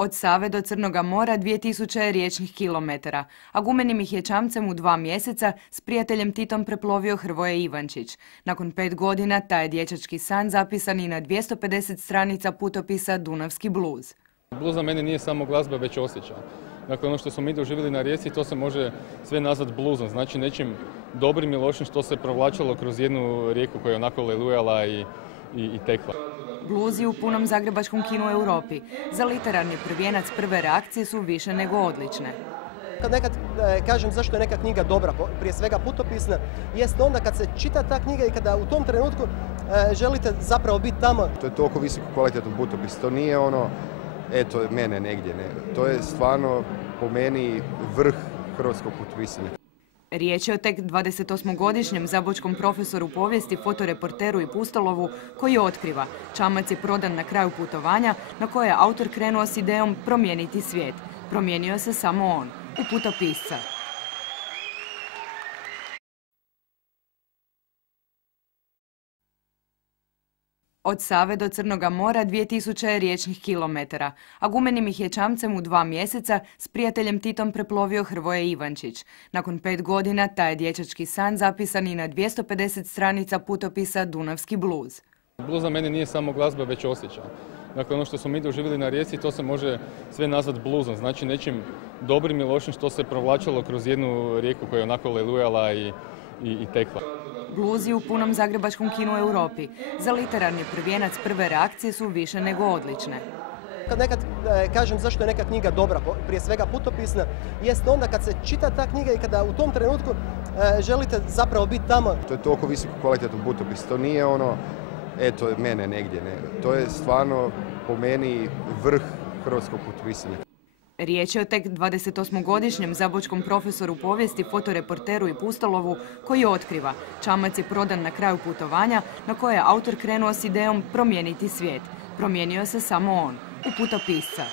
Od Save do Crnoga mora 2000 riječnih kilometara, a gumenim ih je čamcem u 2 mjeseca s prijateljem Titom preplovio Hrvoje Ivančić. Nakon 5 godina taj je dječački san zapisan i na 250 stranica putopisa Dunavski bluz. Bluz za mene nije samo glazba, već osjećaj. Dakle, ono što smo mi doživjeli na rijeci, to se može sve nazvati bluzom, znači nečim dobrim i lošim što se provlačilo kroz jednu rijeku koja je onako lelujala i tekla. Bluzi u punom zagrebačkom kinu u Europi. Za literarni prvijenac prve reakcije su više nego odlične. Kad nekad kažem zašto je neka knjiga dobra, prije svega putopisna, jest onda kad se čita ta knjiga i kada u tom trenutku želite zapravo biti tamo. To je toliko visoko kvalitetan putopis, to nije ono, eto, mene negdje, ne. To je stvarno po meni vrh hrvatskog putopisanja. Riječ je o tek 28-godišnjem zabočkom profesoru povijesti, fotoreporteru i pustolovu koji otkriva. Čamac je prodan na kraju putovanja na koje je autor krenuo s idejom promijeniti svijet. Promijenio se samo on, u putopisca. Od Save do Crnoga mora 2000 riječnih kilometara, a gumenim ih je čamcem u 2 mjeseca s prijateljem Titom preplovio Hrvoje Ivančić. Nakon 5 godina taj je dječački san zapisan i na 250 stranica putopisa Dunavski bluz. Bluz za mene nije samo glazba, već osjećaj. Dakle, ono što smo mi doživjeli na rijeci, to se može sve nazvati bluzom, znači nečim dobrim i lošim što se provlačilo kroz jednu rijeku koja je onako lelujala i tekla. Bluzi u punom zagrebačkom kinu u Europi. Za literarni prvijenac prve reakcije su više nego odlične. Kad nekad kažem zašto je neka knjiga dobra, prije svega putopisna, jest onda kad se čita ta knjiga i kada u tom trenutku želite zapravo biti tamo. To je toliko visoko kvalitetan putopis, to nije ono, eto, mene negdje, ne. To je stvarno po meni vrh hrvatskog putopisanja. Riječ je o tek 28-godišnjem zabočkom profesoru povijesti, fotoreporteru i pustolovu koji otkriva. Čamac je prodan na kraju putovanja na koje je autor krenuo s idejom promijeniti svijet. Promijenio se samo on, u putopisca.